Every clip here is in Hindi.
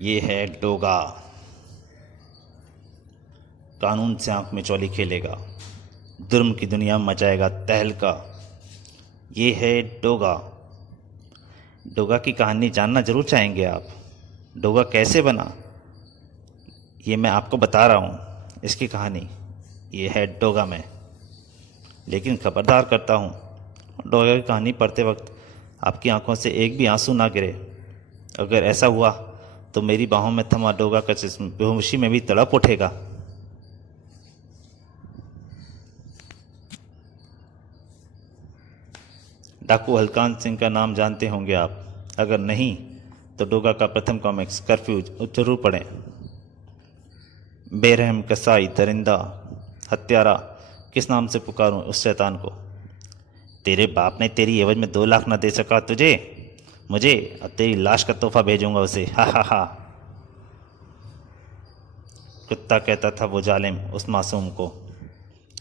ये है डोगा। कानून से आंख में चौली खेलेगा, जुर्म की दुनिया में मचाएगा तहलका। ये है डोगा। डोगा की कहानी जानना जरूर चाहेंगे आप। डोगा कैसे बना, ये मैं आपको बता रहा हूँ इसकी कहानी। ये है डोगा में, लेकिन खबरदार करता हूँ, डोगा की कहानी पढ़ते वक्त आपकी आंखों से एक भी आंसू ना गिरे। अगर ऐसा हुआ तो मेरी बाहों में थमा डोगा का जिस्म बेहोशी में भी तड़प उठेगा। डाकू हलकान सिंह का नाम जानते होंगे आप, अगर नहीं तो डोगा का प्रथम कॉमिक्स कर्फ्यूज जरूर पढ़ें। बेरहम, कसाई, दरिंदा, हत्यारा, किस नाम से पुकारूं उस शैतान को। तेरे बाप ने तेरी एवज में 2 लाख न दे सका तुझे, मुझे, अब तेरी लाश का तोहफा भेजूंगा उसे। हा हा हा। कुत्ता कहता था वो जालिम उस मासूम को,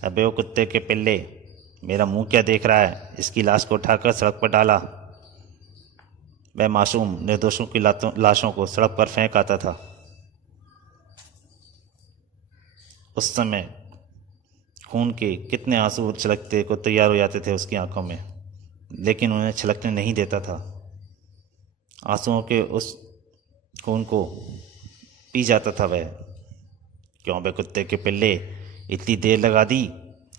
अबे वो कुत्ते के पिल्ले, मेरा मुंह क्या देख रहा है, इसकी लाश को उठाकर सड़क पर डाला। वह मासूम निर्दोषों की लाशों को सड़क पर फेंक आता था। उस समय खून के कितने आंसू छलकते को तैयार हो जाते थे उसकी आंखों में, लेकिन उन्हें छलकने नहीं देता था। आंसुओं के उस खून को पी जाता था वह। क्यों बे कुत्ते के पिल्ले, इतनी देर लगा दी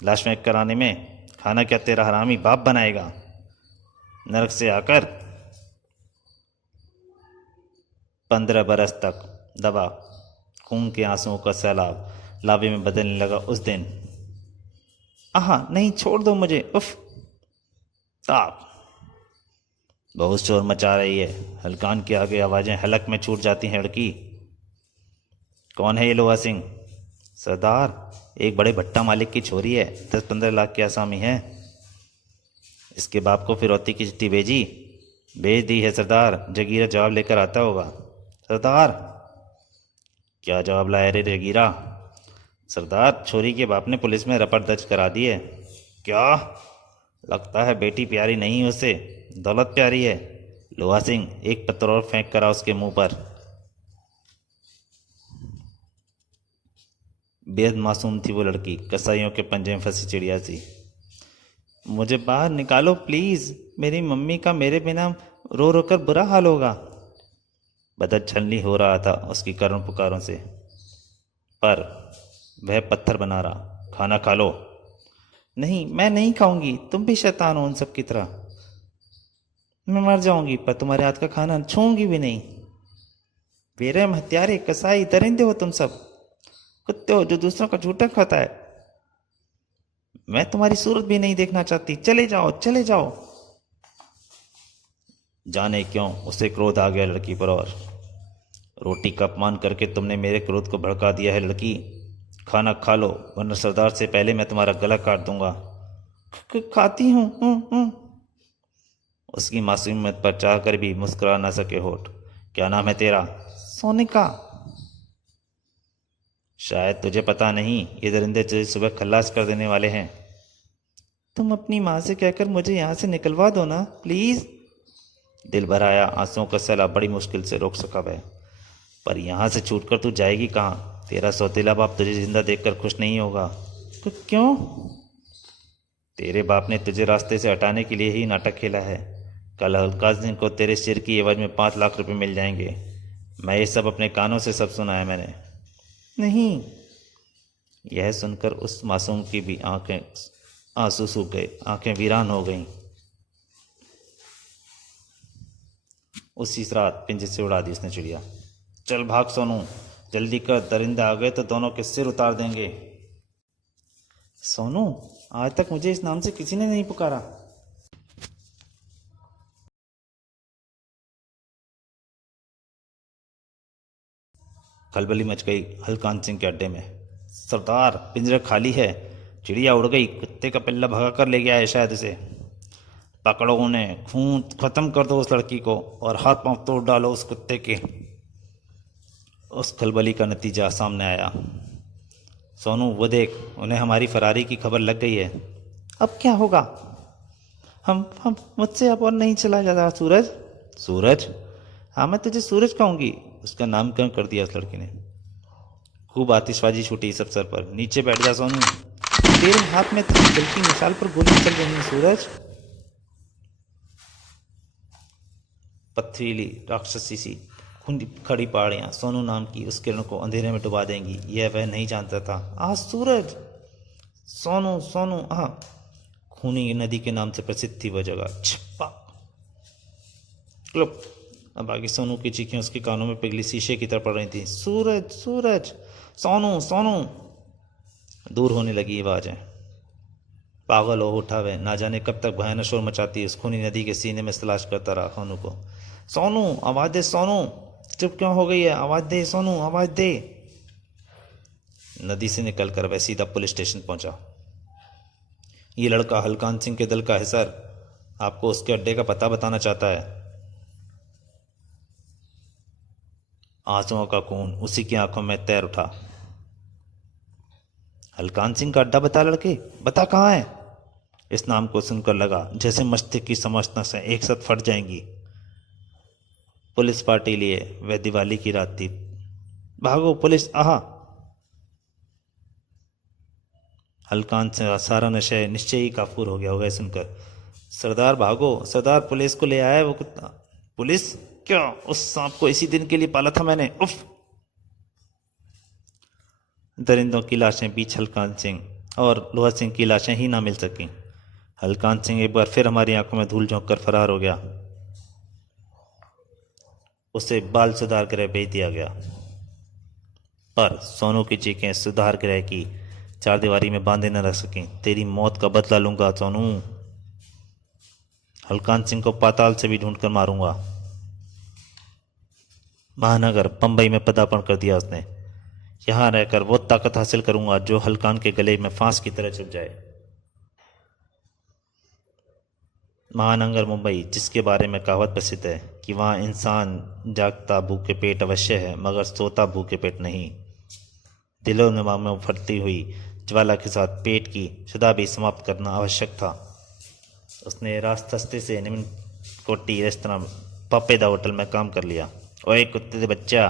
लाश फेंक कर आने में, खाना क्या तेरा हरामी बाप बनाएगा। नरक से आकर 15 बरस तक दबा खून के आंसुओं का सैलाब लावे में बदलने लगा उस दिन। आहा नहीं, छोड़ दो मुझे, उफ। ताक। बहुत शोर मचा रही है, हलकान के आगे आवाजें हलक में छूट जाती हैं। लड़की कौन है ये लोहा सिंह? सरदार, एक बड़े भट्टा मालिक की छोरी है, 10-15 लाख की आसामी है। इसके बाप को फिरौती की चिट्ठी भेज दी है सरदार, जगीरा जवाब लेकर आता होगा। सरदार, क्या जवाब लाया रे जगीरा? सरदार, छोरी के बाप ने पुलिस में रपट दर्ज करा दी है। क्या? लगता है बेटी प्यारी नहीं उसे, दौलत प्यारी है। लोहा सिंह, एक पत्थर और फेंक करा उसके मुंह पर। बेहद मासूम थी वो लड़की, कसाईयों के पंजे में फंसी चिड़िया सी। मुझे बाहर निकालो प्लीज, मेरी मम्मी का मेरे बिना रो रो कर बुरा हाल होगा। बदन छलनी हो रहा था उसकी करुण पुकारों से, पर वह पत्थर बना रहा। खाना खा लो। नहीं, मैं नहीं खाऊंगी, तुम भी शैतान हो उन सब की तरह। मैं मर जाऊंगी पर तुम्हारे हाथ का खाना छूंगी भी नहीं। बेरहम, हत्यारे, कसाई, दरिंदे हो तुम सब, कुत्ते हो जो दूसरों का झूठा खाता है। मैं तुम्हारी सूरत भी नहीं देखना चाहती, चले जाओ चले जाओ। जाने क्यों उसे क्रोध आ गया लड़की पर, और रोटी का अपमान करके तुमने मेरे क्रोध को भड़का दिया है लड़की। खाना खा लो वरना सरदार से पहले मैं तुम्हारा गला काट दूंगा। खाती हूँ। उसकी मासूमियत पर चाहकर भी मुस्कुरा ना सके होठ। क्या नाम है तेरा? सोनिका। शायद तुझे पता नहीं, ये दरिंदे तुझे सुबह खल्लास कर देने वाले हैं। तुम अपनी माँ से कहकर मुझे यहाँ से निकलवा दो ना प्लीज। दिल भर आया, आंसुओं का सैलाब बड़ी मुश्किल से रोक सका वह। पर यहाँ से छूटकर तू जाएगी कहाँ? तेरा सौतेला बाप तुझे जिंदा देखकर खुश नहीं होगा। तो क्यों? तेरे बाप ने तुझे रास्ते से हटाने के लिए ही नाटक खेला है। कल हल्का दिन को तेरे सिर की एवज में 5 लाख रुपए मिल जाएंगे। मैं ये सब अपने कानों से सब सुना है मैंने। नहीं। यह सुनकर उस मासूम की भी आंखें आंसू सूख गए, आंखें वीरान हो गईं। उसी रात पिंजरे से उड़ा दी उसने चिड़िया। चल भाग सोनू, जल्दी कर, दरिंदे आ गए तो दोनों के सिर उतार देंगे। सोनू, आज तक मुझे इस नाम से किसी ने नहीं पुकारा। खलबली मच गई हलकान सिंह के अड्डे में। सरदार, पिंजरा खाली है, चिड़िया उड़ गई, कुत्ते का पिल्ला भगा कर ले गया है शायद उसे। पकड़ो उन्हें, खून खत्म कर दो उस लड़की को और हाथ पांव तोड़ डालो उस कुत्ते के। उस खलबली का नतीजा सामने आया। सोनू, वो देख, उन्हें हमारी फरारी की खबर लग गई है। अब क्या होगा? हम मुझसे अब और नहीं चला जाता। सूरज? सूरज? हाँ, मैं तुझे सूरज कहूँगी। उसका नामकरण कर दिया उस लड़की ने। खूब आतिशबाजी छूटी सब सर पर। नीचे बैठ जा सोनू, तेरे हाथ में तेरी जलती मिसाल पर गोली चल रही है सूरज। पथरीली राक्षसी सी खुंदी खड़ी पहाड़ियाँ सोनू नाम की उस किरण को अंधेरे में डुबा देंगी, यह वह नहीं जानता था। आह सूरज, सोनू सोनू आह। खूनी नदी के नाम से प्रसिद्ध थी वह जगह। छप्पा क्लब। अब आगे सोनू की चीखें उसके कानों में पिघली शीशे की तरह पड़ रही थी। सूरज सूरज, सोनू सोनू। दूर होने लगी आवाजें। पागल हो उठा वह, ना जाने कब तक भयानक शोर मचाती उस खूनी नदी के सीने में तलाश करता रहा सोनू को। सोनू आवाज दे सोनू, चुप क्यों हो गई है, आवाज दे सोनू आवाज दे। नदी से निकलकर वह सीधा पुलिस स्टेशन पहुंचा। ये लड़का हलकान सिंह के दल का है सर, आपको उसके अड्डे का पता बताना चाहता है। आंसुओं का खून उसी की आंखों में तैर उठा। हलकान सिंह का अड्डा बता लड़के, बता कहाँ है। इस नाम को सुनकर लगा जैसे मस्तिष्क की समस्त नसें एक साथ फट जाएंगी। पुलिस पार्टी लिए वह दिवाली की रात थी। भागो पुलिस आहा। हलकान से सारा नशे निश्चय ही काफूर हो गया होगा सुनकर। सरदार भागो सरदार, पुलिस को ले आया वो कुत्ता। पुलिस क्या, उस सांप को इसी दिन के लिए पाला था मैंने, उफ। दरिंदों की लाशें बीच हलकान सिंह और लोहा सिंह की लाशें ही ना मिल सकीं। हलकान सिंह एक बार फिर हमारी आंखों में धूल झोंक कर फरार हो गया। उसे बाल सुधार गृह भेज दिया गया। पर सोनू की चीखें सुधार गृह की चार दीवारी में बांधे न रख सकें। तेरी मौत का बदला लूंगा सोनू। हलकान सिंह को पाताल से भी ढूंढकर मारूंगा। महानगर बंबई में पदार्पण कर दिया उसने। यहां रहकर वो ताकत हासिल करूंगा जो हलकान के गले में फांस की तरह चुभ जाए। महानगर मुंबई, जिसके बारे में कहावत प्रसिद्ध है कि वहाँ इंसान जागता भूखे पेट अवश्य है मगर सोता भूखे पेट नहीं। दिलो नमा में उफरती हुई ज्वाला के साथ पेट की शुदा भी समाप्त करना आवश्यक था। उसने रास्ते से निम्न कोटी रेस्तरां पापेदा होटल में काम कर लिया। ओए कुत्ते बच्चा,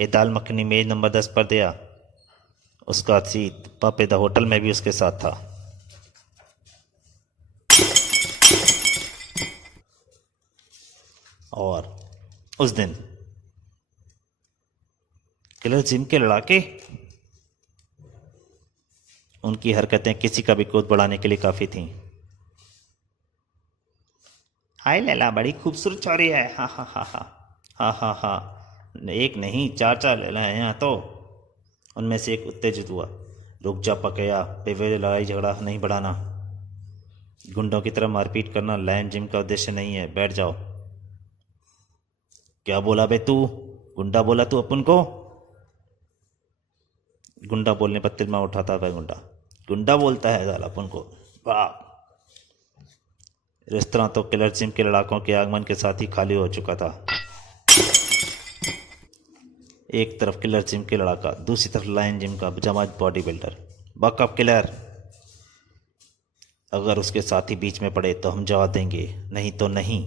ये दाल मखनी मेज नंबर 10 पर दिया। उसका सीट पापेदा होटल में भी उसके साथ था। और उस दिन किलर जिम के लड़ाके, उनकी हरकतें किसी का भी क्रोध बढ़ाने के लिए काफी थीं। हाय लैला, बड़ी खूबसूरत चौरी है, हा हा हा हा हा हा हा। एक नहीं चार चार लैला है यहाँ तो। उनमें से एक उत्तेजित हुआ। रुक जा पकया, बेवजह लड़ाई झगड़ा नहीं बढ़ाना। गुंडों की तरह मारपीट करना लायन जिम का उद्देश्य नहीं है, बैठ जाओ। क्या बोला बे तू, गुंडा बोला तू अपन को। गुंडा बोलने पर तिलमा उठाता वह गुंडा। गुंडा बोलता है साला अपन को, वाह। रेस्तरां तो किलर जिम के लड़ाकों के आगमन के साथ ही खाली हो चुका था। एक तरफ किलर जिम के लड़ाका, दूसरी तरफ लायन जिम का जमात बॉडी बिल्डर। बकअप किलर, अगर उसके साथी बीच में पड़े तो हम जवाब देंगे, नहीं तो नहीं।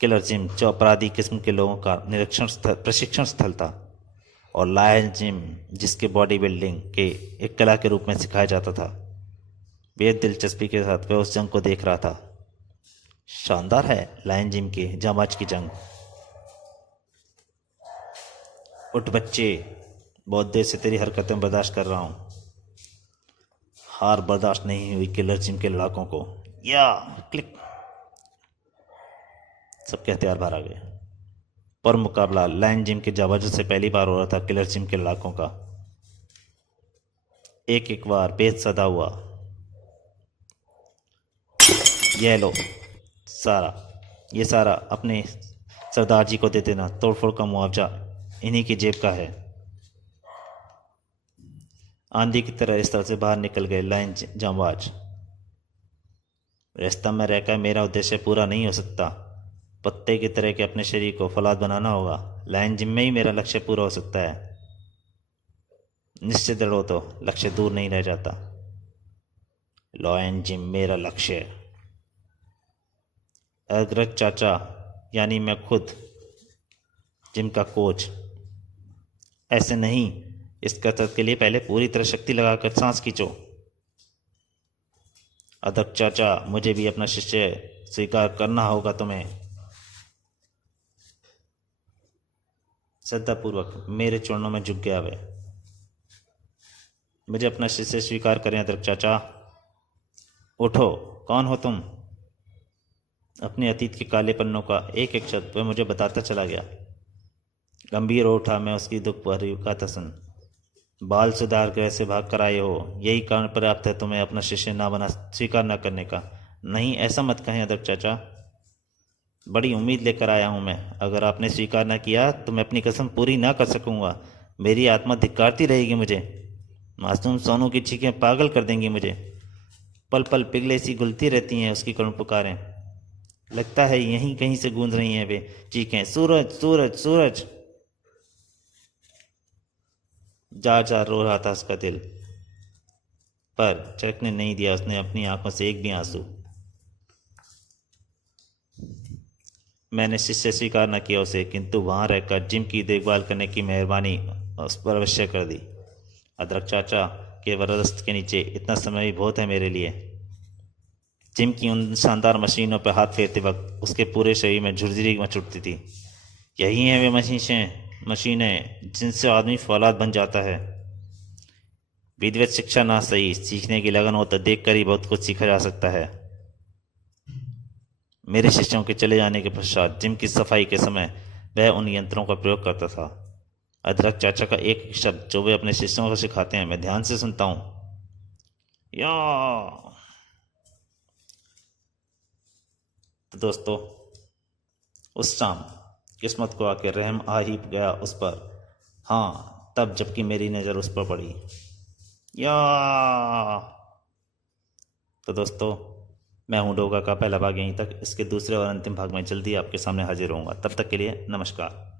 किलर जिम जो अपराधी किस्म के लोगों का प्रशिक्षण स्थल था, और लायन जिम जिसके बॉडी बिल्डिंग के एक कला के रूप में सिखाया जाता था। बेहद दिलचस्पी के साथ वह उस जंग को देख रहा था। शानदार है लायन जिम के जांबाज की जंग। उठ बच्चे, बहुत देर से तेरी हरकतें बर्दाश्त कर रहा हूं। हार बर्दाश्त नहीं हुई किलर जिम के लड़ाकों को। या क्लिक, सबके हथियार बाहर आ गए। पर मुकाबला लायन जिम के जाबाजों से पहली बार हो रहा था किलर जिम के लड़ाकों का। एक एक बार बेहद सदा हुआ। यह लो सारा, ये सारा अपने सरदार जी को दे देना, तोड़फोड़ का मुआवजा इन्हीं की जेब का है। आंधी की तरह इस तरह से बाहर निकल गए लायन जांबाज। रास्ता में रहकर मेरा उद्देश्य पूरा नहीं हो सकता। पत्ते की तरह के अपने शरीर को फौलाद बनाना होगा। लायन जिम में ही मेरा लक्ष्य पूरा हो सकता है। निश्चित दृढ़ हो तो लक्ष्य दूर नहीं रह जाता। लायन जिम मेरा लक्ष्य। अग्रज चाचा यानी मैं खुद जिम का कोच, ऐसे नहीं, इस कसरत के लिए पहले पूरी तरह शक्ति लगाकर सांस खींचो। अध्यक्ष चाचा, मुझे भी अपना शिष्य स्वीकार करना होगा तुम्हें। श्रद्धापूर्वक मेरे चरणों में झुक गया वह। मुझे अपना शिष्य स्वीकार करें अध्यक्ष चाचा। उठो, कौन हो तुम? अपने अतीत के काले पन्नों का एक एक शब्द वह मुझे बताता चला गया। गंभीर हो उठा मैं उसकी दुख भरी कथा सुन। बाल सुधार गृह से भाग कर आए हो, यही कारण पर्याप्त है तुम्हें अपना शिष्य ना बना स्वीकार न करने का। नहीं, ऐसा मत कहें अध्यक्ष चाचा, बड़ी उम्मीद लेकर आया हूं मैं। अगर आपने स्वीकार न किया तो मैं अपनी कसम पूरी ना कर सकूंगा। मेरी आत्मा धिक्कारती रहेगी मुझे। मासूम सोनू की चीखें पागल कर देंगी मुझे। पल पल पिघले सी घुलती रहती हैं उसकी करुण पुकारें। लगता है यहीं कहीं से गूंज रही हैं वे चीखें, सूरज सूरज सूरज। जा जा रो रहा था उसका दिल, पर चरकने नहीं दिया उसने अपनी आंखों से एक भी आंसू। मैंने शिष्य स्वीकार न किया उसे, किंतु वहां रहकर जिम की देखभाल करने की मेहरबानी उस पर अवश्य कर दी। अदरक चाचा के वरदस्त के नीचे इतना समय भी बहुत है मेरे लिए। जिम की उन शानदार मशीनों पर हाथ फेरते वक्त उसके पूरे शरीर में झुरझुरी मच उठती थी। यही है वे मशीनें जिनसे आदमी फौलाद बन जाता है। विधिवत शिक्षा ना सही, सीखने की लगन हो तो देख कर ही बहुत कुछ सीखा जा सकता है। मेरे शिष्यों के चले जाने के पश्चात जिम की सफाई के समय वह उन यंत्रों का प्रयोग करता था। अदरक चाचा का एक एक शब्द जो वे अपने शिष्यों को सिखाते हैं मैं ध्यान से सुनता हूं। या तो दोस्तों, उस शाम किस्मत को आके रहम आ ही गया उस पर। हाँ, तब जबकि मेरी नज़र उस पर पड़ी। या तो दोस्तों, मैं हूं डोगा का पहला भाग यहीं तक। इसके दूसरे और अंतिम भाग में जल्दी आपके सामने हाजिर होऊंगा। तब तक के लिए नमस्कार।